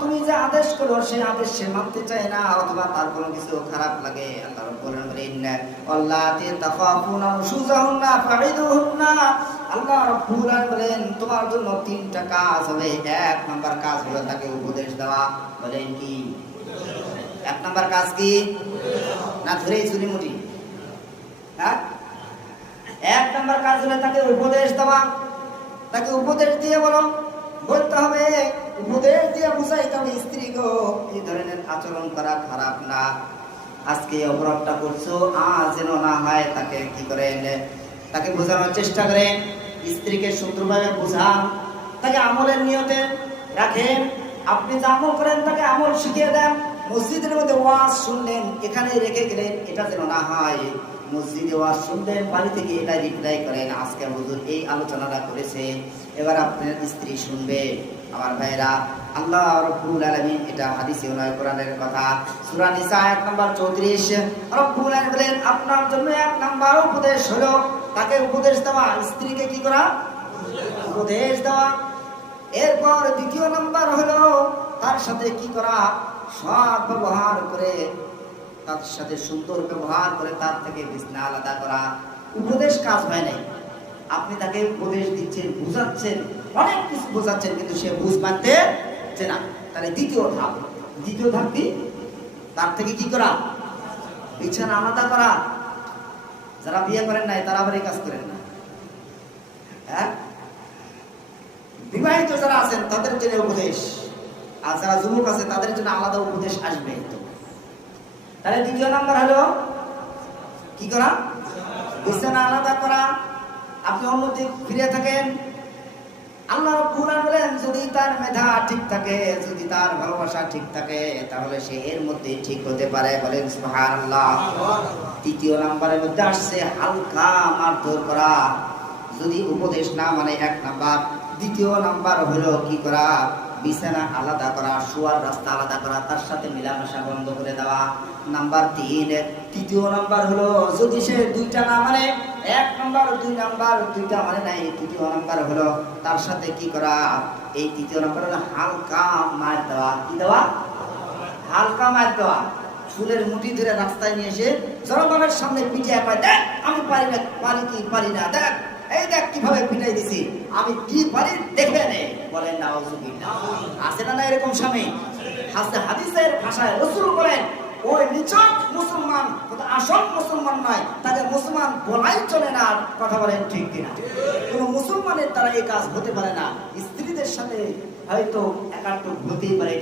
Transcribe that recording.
তুমি যে আদেশ করো সেই আদেশ সে মানতে চায় না, অথবা তার কোনো কিছু খারাপ লাগে, আল্লাহ রাব্বুল আলামিন বলেন আল্লাতি তাখাফুনা নুশুজাহুন্না ফাইদুহুন্না। আল্লাহ রাব্বুল আলামিন বলেন তোমার জন্য তিনটা কাজ হবে। এক নাম্বার কাজ হলো তাকে উপদেশ দেওয়া। বলেন কি এক নাম্বার কাজ কি? না ধরেই চুরি মুটি? হ্যাঁ, এক নাম্বার কাজ হলো তাকে উপদেশ দেওয়া। তাকে উপদেশ দিয়ে বলতে হবে, উপদেশ দিয়ে বুঝাইতে হবে স্ত্রী গো এই ধরনের আচরণ করা খারাপ না, আজকে অপরাধটা করছো আজ যেন না হয়। তাকে কি করেন? তাকে বোঝানোর চেষ্টা করেন, স্ত্রীকে সুন্দরভাবে বোঝান, তাকে আমলের নিয়তে রাখেন। আপনি যা আমল করেন তাকে আমল শিখিয়ে দেন। মসজিদের মধ্যে ওয়াজ শুনলেন, এখানে রেখে গেলেন, এটা যেন না হয়। মসজিদে ওয়াজ শুনলেন, বাড়ি থেকে এটা রিপ্লাই করেন, আজকে হুজুর এই আলোচনাটা করেছে, এবার আপনার স্ত্রী শুনবে। আমার ভাইরা, আল্লাহ রাব্বুল আলামিন এটা হাদিসে নয় কোরআনের কথা, সূরা নিসা আয়াত নাম্বার 34 রাব্বুল আলামিন বলেন আপনার জন্য এক নাম্বার উপদেশ হলো তাকে উপদেশ দেওয়া, স্ত্রীকে কি করা? উপদেশ দেওয়া। এরপর দ্বিতীয় নাম্বার হলো তার সাথে কি করা? সৎ ব্যবহার করে, তার সাথে সুন্দর ব্যবহার করে তার থেকে বিছনা আলাদা করা। উপদেশ কাজ হয় নাই, আপনি তাকে উপদেশ দিচ্ছেন, বুঝাচ্ছেন, অনেক কিছু বোঝাচ্ছেন, কিন্তু সে বুঝ মানতে না। তাহলে দ্বিতীয় ধাপ কি? তার থেকে কি করা? বিছানা আলাদা করা। যারা বিয়ে করেন নাই তারা আবার এই কাজ করেন না। হ্যাঁ, বিবাহিত যারা আছেন তাদের জন্য উপদেশ, আর যারা যুবক আছে তাদের জন্য আলাদা উপদেশ আসবে। তাহলে দ্বিতীয় নাম্বার হলো কি করা? বিছানা আলাদা করা। আপনি অন্যদিক ফিরে থাকেন, আল্লাহ রাব্বুল আলামিন বলেন যদি তার মেধা ঠিক থাকে, যদি তার ভালোবাসা ঠিক থাকে, তাহলে সে এর মধ্যে ঠিক হতে পারে। বলেন সুবহানাল্লাহ। তৃতীয় নাম্বারের মধ্যে আসছে হালকা মারধর করা। যদি উপদেশ না মানে এক নাম্বার। দ্বিতীয় নাম্বার হলো কি করা? বিছানা আলাদা করা, শোয়ার রাস্তা আলাদা করা, তার সাথে মেলামেশা বন্ধ করে দেওয়া। নাম্বার 3। তৃতীয় নাম্বার হলো যদি সে দুইটা না মানে, এক নাম্বার দুই নাম্বার দুইটা মানে নাই, তৃতীয় নাম্বার হলো তার সাথে কি করা? এই তৃতীয় নাম্বার হলো হালকা মার দেওয়া। কি দেওয়া? হালকা মার দেওয়া। চুলের মুঠি ধরে রাস্তায় নিয়ে এসে জনগণের সামনে পিটিয়ে পায়, দেখ আমি পারি না, পারি কি পারি না, দেখ এই দেখ কিভাবে পিটাই দিছি, আমি কি পারি দেখে নে। বলেন নাউজুবিল্লাহ। আছে না এরকম স্বামী? হাদিসের ভাষায় রাসূল বলেন ওই নিছক মুসলমান, আসল মুসলমান নয়, তাদের মুসলমান বলাই চলে না। কথা বলেন ঠিক কিনা? কোন মুসলমানের দ্বারা এই কাজ হতে পারে না। স্ত্রীদের সাথে হয়তো একাত্ম হতেই পারে,